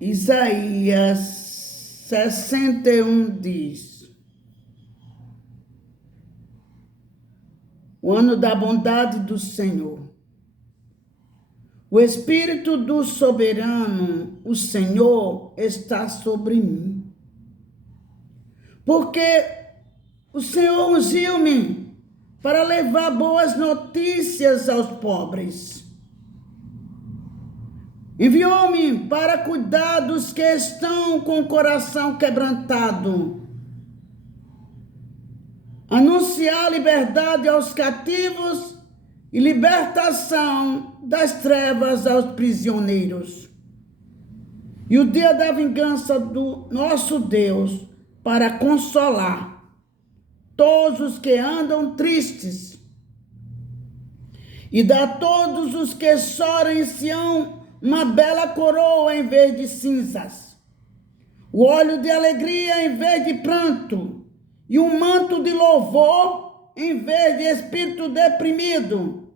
Isaías 61 diz: o ano da bondade do Senhor. O Espírito do Soberano, o Senhor, está sobre mim. Porque o Senhor ungiu-me para levar boas notícias aos pobres. Enviou-me para cuidar dos que estão com o coração quebrantado, anunciar liberdade aos cativos e libertação das trevas aos prisioneiros. E o dia da vingança do nosso Deus, para consolar todos os que andam tristes e dar a todos os que choram em Sião uma bela coroa em vez de cinzas, o óleo de alegria em vez de pranto, e um manto de louvor em vez de espírito deprimido.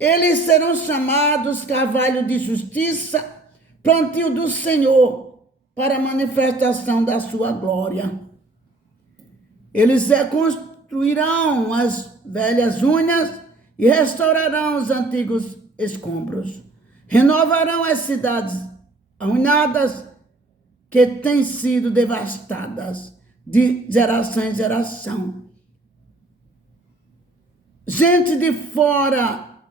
Eles serão chamados carvalho de justiça, plantio do Senhor, para a manifestação da sua glória. Eles reconstruirão as velhas ruínas e restaurarão os antigos escombros. Renovarão as cidades arruinadas que têm sido devastadas de geração em geração. Gente de fora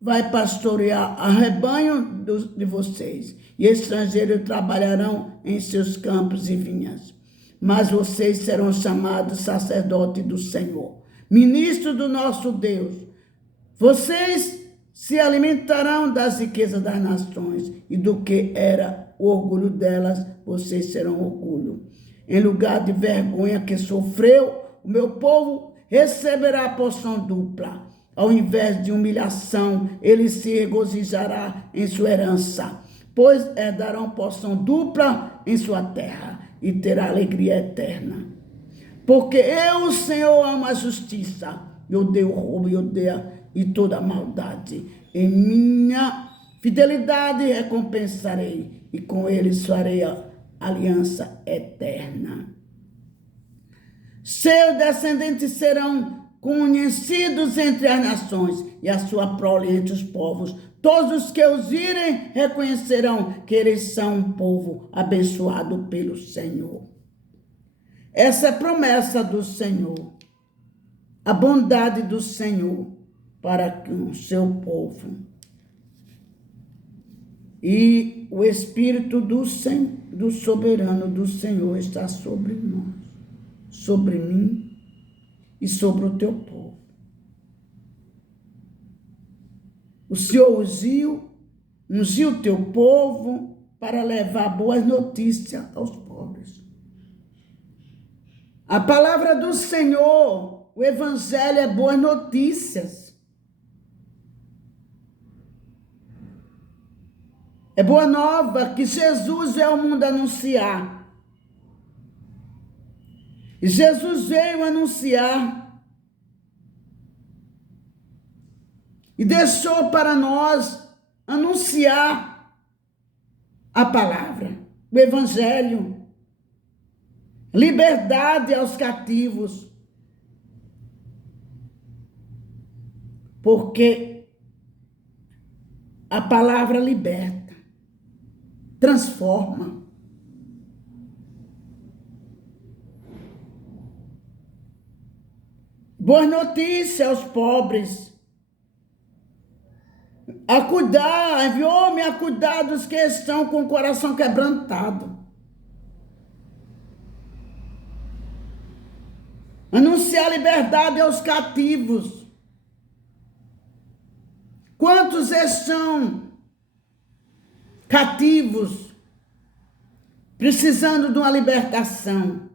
vai pastorear a rebanho de vocês, e estrangeiros trabalharão em seus campos e vinhas. Mas vocês serão chamados sacerdote do Senhor, ministro do nosso Deus. Vocês se alimentarão das riquezas das nações, e do que era o orgulho delas, vocês serão orgulho. Em lugar de vergonha que sofreu, o meu povo receberá a porção dupla. Ao invés de humilhação, ele se regozijará em sua herança, pois herdarão porção dupla em sua terra e terá alegria eterna. Porque eu, o Senhor, amo a justiça, eu odeio o roubo e toda a maldade. Em minha fidelidade recompensarei, e com eles farei a aliança eterna. Seus descendentes serão conhecidos entre as nações, e a sua prole entre os povos. Todos os que os virem reconhecerão que eles são um povo abençoado pelo Senhor. Essa é a promessa do Senhor, a bondade do Senhor para o seu povo. E o Espírito do soberano do Senhor está sobre nós, sobre mim e sobre o teu povo. O Senhor ungiu o teu povo para levar boas notícias aos pobres. A palavra do Senhor, o Evangelho é boas notícias. É boa nova que Jesus veio ao mundo anunciar. E Jesus veio anunciar e deixou para nós anunciar a palavra, o Evangelho, liberdade aos cativos, porque a palavra liberta, transforma. Boa notícia aos pobres. Enviou-me a cuidar dos que estão com o coração quebrantado. Anunciar liberdade aos cativos. Quantos estão cativos, precisando de uma libertação?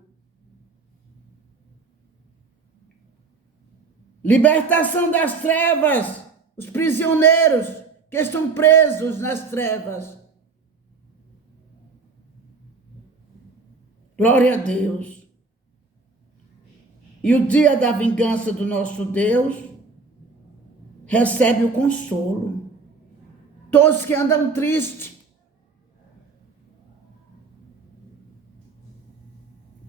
Libertação das trevas, os prisioneiros que estão presos nas trevas. Glória a Deus. E o dia da vingança do nosso Deus recebe o consolo. Todos que andam tristes,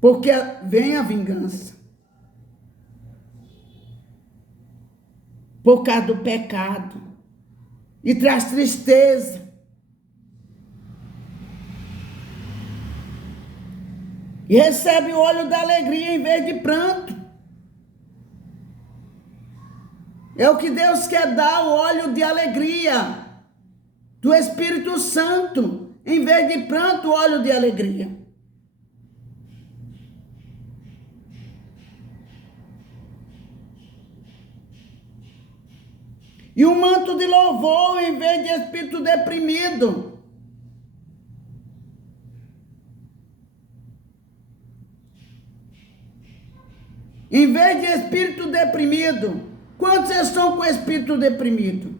porque vem a vingança. Por causa do pecado. E traz tristeza. E recebe o óleo da alegria em vez de pranto. É o que Deus quer dar, o óleo de alegria do Espírito Santo. Em vez de pranto, o óleo de alegria. E um manto de louvor em vez de espírito deprimido. Em vez de espírito deprimido. Quantos estão com espírito deprimido?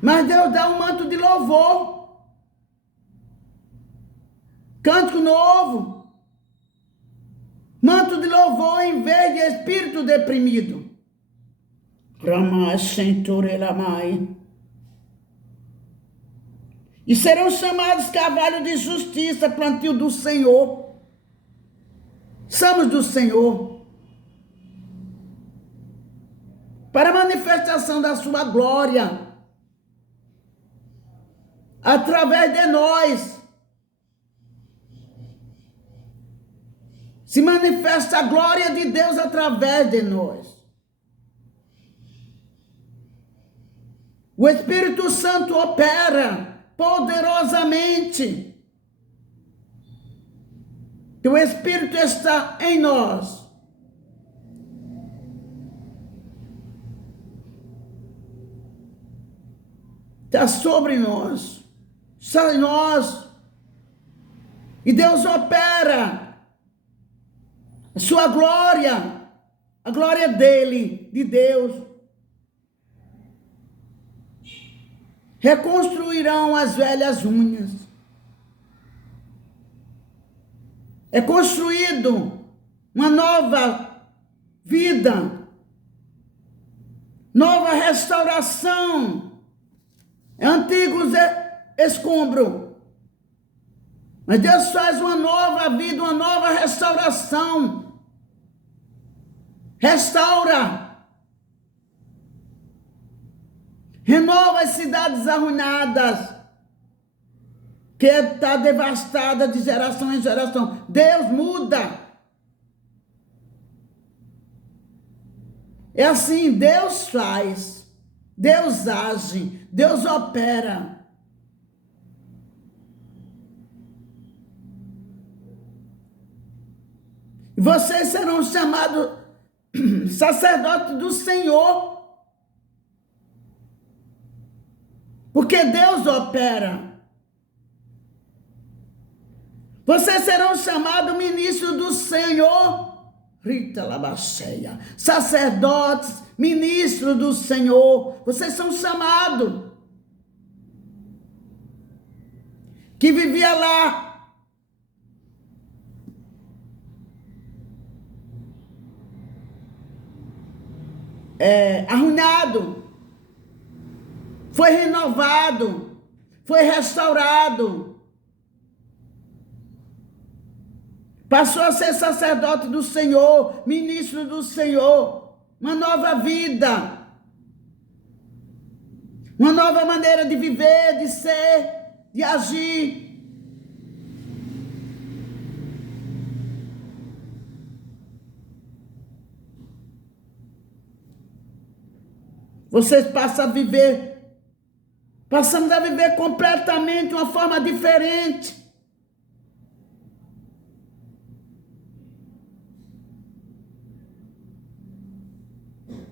Mas Deus dá um manto de louvor. Cântico novo. Manto de louvor em vez de espírito deprimido. E serão chamados cavalo de justiça, plantio do Senhor. Somos do Senhor. Para a manifestação da sua glória. Através de nós. Se manifesta a glória de Deus através de nós. O Espírito Santo opera poderosamente. E o Espírito está em nós. Está sobre nós. Está em nós. E Deus opera a sua glória. A glória dele, de Deus. Reconstruirão as velhas unhas. É construído uma nova vida, nova restauração. Antigos escombros. Mas Deus faz uma nova vida, uma nova restauração. Restaura. Renova as cidades arruinadas, que está devastada de geração em geração. Deus muda. É assim, Deus faz, Deus age, Deus opera. Vocês serão chamados sacerdotes do Senhor. Porque Deus opera. Vocês serão chamados ministros do Senhor. Rita Labaceia. Sacerdotes, ministros do Senhor. Vocês são chamados. Que vivia lá. Arruinado. Foi renovado, foi restaurado. Passou a ser sacerdote do Senhor, ministro do Senhor. Uma nova vida. Uma nova maneira de viver, de ser, de agir. Vocês passam a viver. Passamos a viver completamente de uma forma diferente.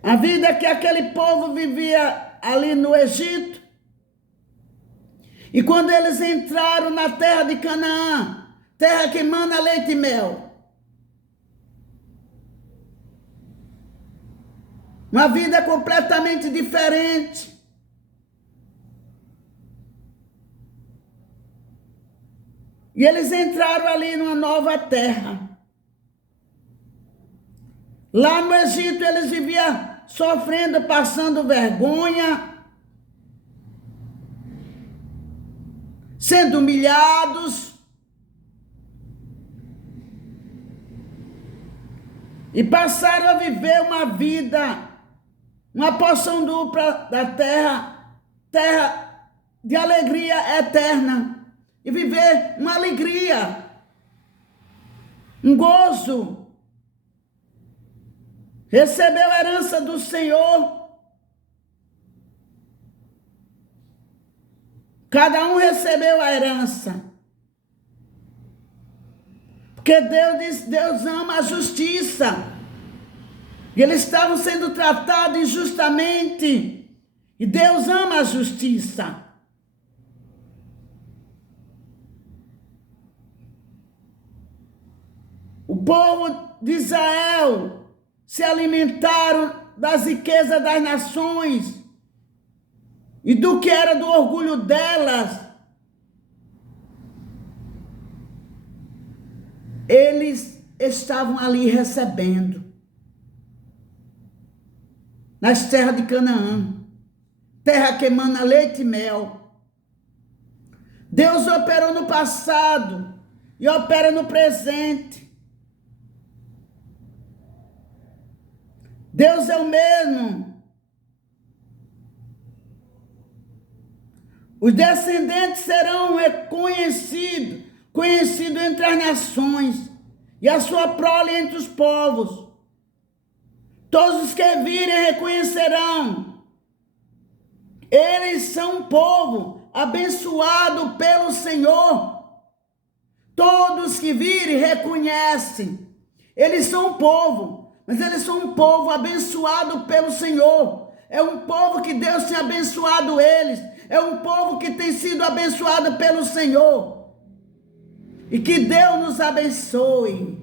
A vida que aquele povo vivia ali no Egito. E quando eles entraram na terra de Canaã, terra que mana leite e mel. Uma vida completamente diferente. E eles entraram ali numa nova terra. Lá no Egito eles viviam sofrendo, passando vergonha, sendo humilhados. e passaram a viver uma vida, uma porção dupla da terra de alegria eterna, e viver uma alegria, um gozo. Recebeu a herança do Senhor. Cada um recebeu a herança. Porque Deus ama a justiça. E eles estavam sendo tratados injustamente. E Deus ama a justiça. O povo de Israel se alimentaram das riquezas das nações e do que era do orgulho delas. Eles estavam ali recebendo nas terras de Canaã, terra que emana leite e mel. Deus operou no passado e opera no presente. Deus é o mesmo. Os descendentes serão reconhecidos, conhecidos entre as nações, e a sua prole entre os povos. Todos os que virem reconhecerão. Eles são um povo abençoado pelo Senhor. Todos que virem reconhecem. Eles são um povo, mas eles são um povo abençoado pelo Senhor. É um povo que Deus tem abençoado eles. É um povo que tem sido abençoado pelo Senhor. E que Deus nos abençoe.